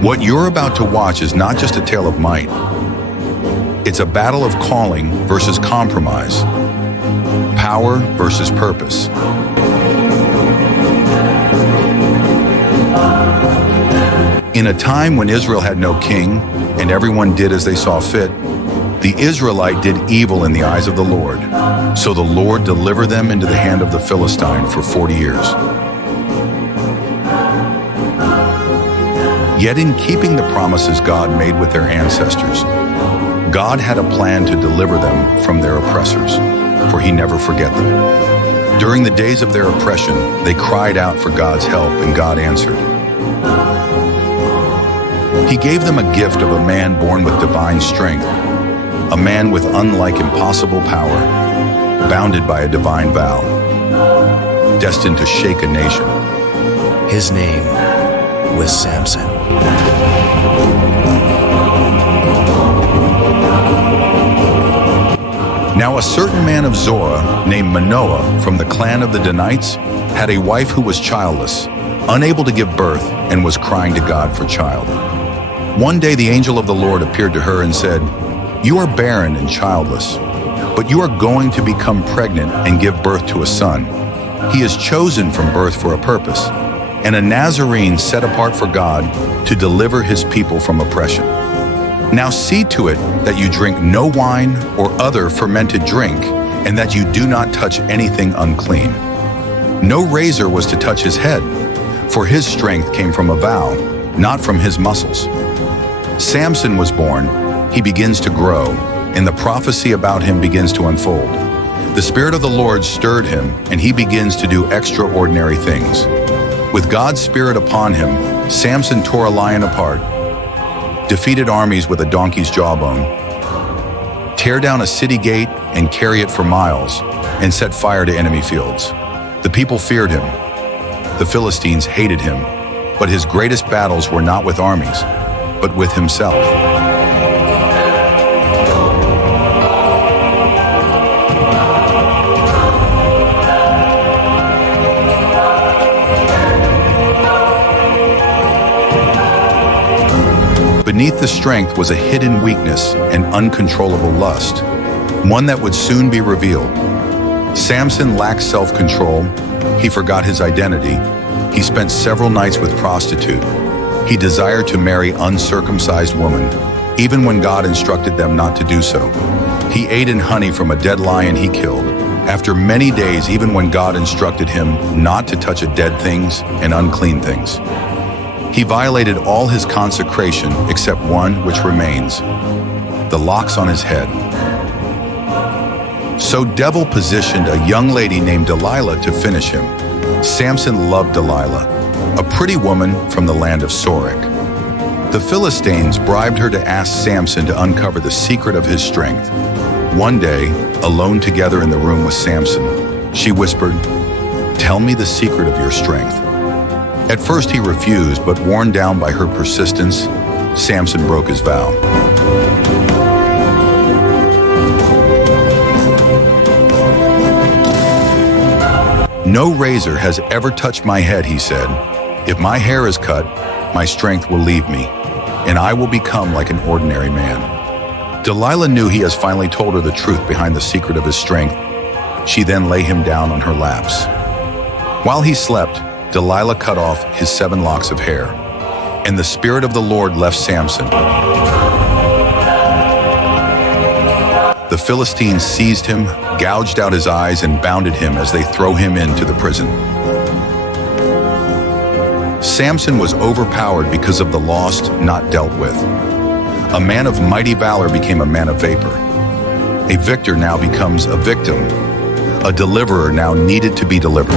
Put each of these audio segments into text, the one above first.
What you're about to watch is not just a tale of might. It's a battle of calling versus compromise, power versus purpose. In a time when Israel had no king and everyone did as they saw fit, the Israelite did evil in the eyes of the Lord. So the Lord delivered them into the hand of the Philistine for 40 years. Yet in keeping the promises God made with their ancestors, God had a plan to deliver them from their oppressors, for He never forgot them. During the days of their oppression, they cried out for God's help, and God answered. He gave them a gift of a man born with divine strength, a man with unlike impossible power, bounded by a divine vow, destined to shake a nation. His name was Samson. Now a certain man of Zorah, named Manoah, from the clan of the Danites, had a wife who was childless, unable to give birth, and was crying to God for child. One day the angel of the Lord appeared to her and said, "You are barren and childless, but you are going to become pregnant and give birth to a son. He is chosen from birth for a purpose, and a Nazarene set apart for God to deliver His people from oppression. Now see to it that you drink no wine or other fermented drink, and that you do not touch anything unclean." No razor was to touch his head, for his strength came from a vow, not from his muscles. Samson was born, he begins to grow, and the prophecy about him begins to unfold. The Spirit of the Lord stirred him, and he begins to do extraordinary things. With God's Spirit upon him, Samson tore a lion apart, defeated armies with a donkey's jawbone, tear down a city gate and carry it for miles, and set fire to enemy fields. The people feared him. The Philistines hated him, but his greatest battles were not with armies, but with himself. Beneath the strength was a hidden weakness and uncontrollable lust, one that would soon be revealed. Samson lacked self-control. He forgot his identity. He spent several nights with prostitute. He desired to marry uncircumcised women, even when God instructed them not to do so. He ate in honey from a dead lion he killed. After many days, even when God instructed him not to touch dead things and unclean things. He violated all his consecration except one which remains, the locks on his head. So devil positioned a young lady named Delilah to finish him. Samson loved Delilah, a pretty woman from the land of Sorek. The Philistines bribed her to ask Samson to uncover the secret of his strength. One day, alone together in the room with Samson, she whispered, "Tell me the secret of your strength." At first he refused, but worn down by her persistence, Samson broke his vow. "No razor has ever touched my head," he said. "If my hair is cut, my strength will leave me, and I will become like an ordinary man." Delilah knew he has finally told her the truth behind the secret of his strength. She then lay him down on her laps. While he slept, Delilah cut off his 7 locks of hair, and the Spirit of the Lord left Samson. The Philistines seized him, gouged out his eyes, and bounded him as they throw him into the prison. Samson was overpowered because of the lost not dealt with. A man of mighty valor became a man of vapor. A victor now becomes a victim. A deliverer now needed to be delivered.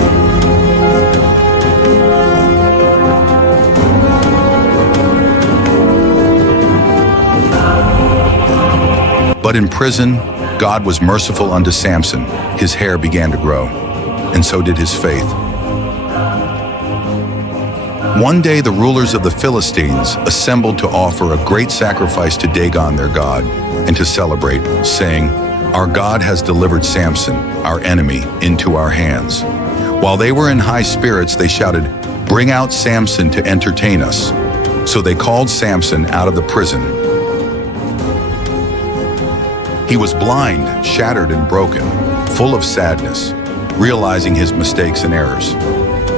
But in prison, God was merciful unto Samson. His hair began to grow, and so did his faith. One day the rulers of the Philistines assembled to offer a great sacrifice to Dagon their god, and to celebrate, saying, "Our God has delivered Samson, our enemy, into our hands." While they were in high spirits, they shouted, "Bring out Samson to entertain us." So they called Samson out of the prison. He was blind, shattered, and broken, full of sadness, realizing his mistakes and errors.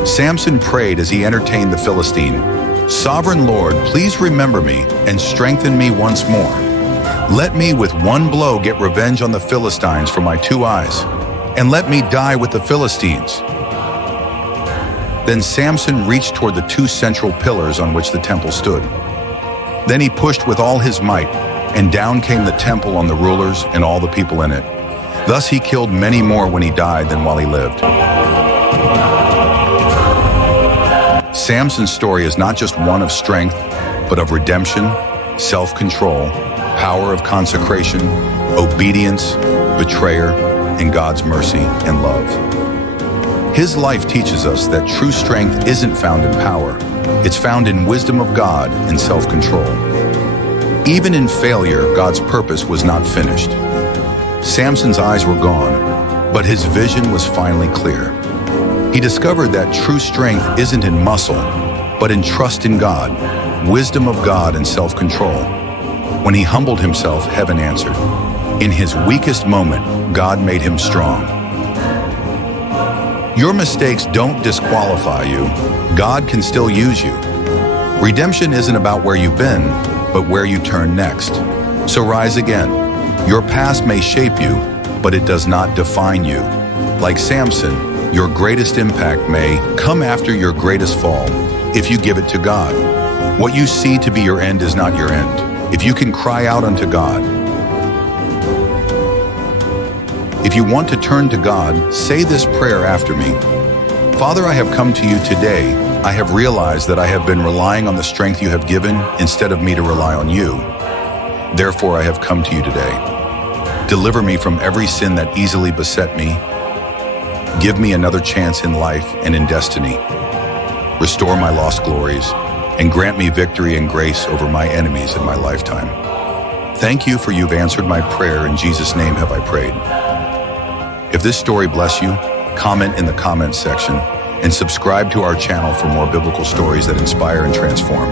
Samson prayed as he entertained the Philistine, "Sovereign Lord, please remember me and strengthen me once more. Let me with one blow get revenge on the Philistines for my 2 eyes, and let me die with the Philistines." Then Samson reached toward the 2 central pillars on which the temple stood. Then he pushed with all his might, and down came the temple on the rulers and all the people in it. Thus he killed many more when he died than while he lived. Samson's story is not just one of strength, but of redemption, self-control, power of consecration, obedience, betrayal, and God's mercy and love. His life teaches us that true strength isn't found in power. It's found in wisdom of God and self-control. Even in failure, God's purpose was not finished. Samson's eyes were gone, but his vision was finally clear. He discovered that true strength isn't in muscle, but in trust in God, wisdom of God, and self-control. When he humbled himself, heaven answered. In his weakest moment, God made him strong. Your mistakes don't disqualify you. God can still use you. Redemption isn't about where you've been, but where you turn next. So rise again. Your past may shape you, but it does not define you. Like Samson, your greatest impact may come after your greatest fall if you give it to God. What you see to be your end is not your end. If you can cry out unto God. If you want to turn to God, say this prayer after me. Father, I have come to you today. I have realized that I have been relying on the strength you have given instead of me to rely on you. Therefore, I have come to you today. Deliver me from every sin that easily beset me. Give me another chance in life and in destiny. Restore my lost glories and grant me victory and grace over my enemies in my lifetime. Thank you for you've answered my prayer. In Jesus' name have I prayed. If this story bless you, comment in the comments section and subscribe to our channel for more biblical stories that inspire and transform.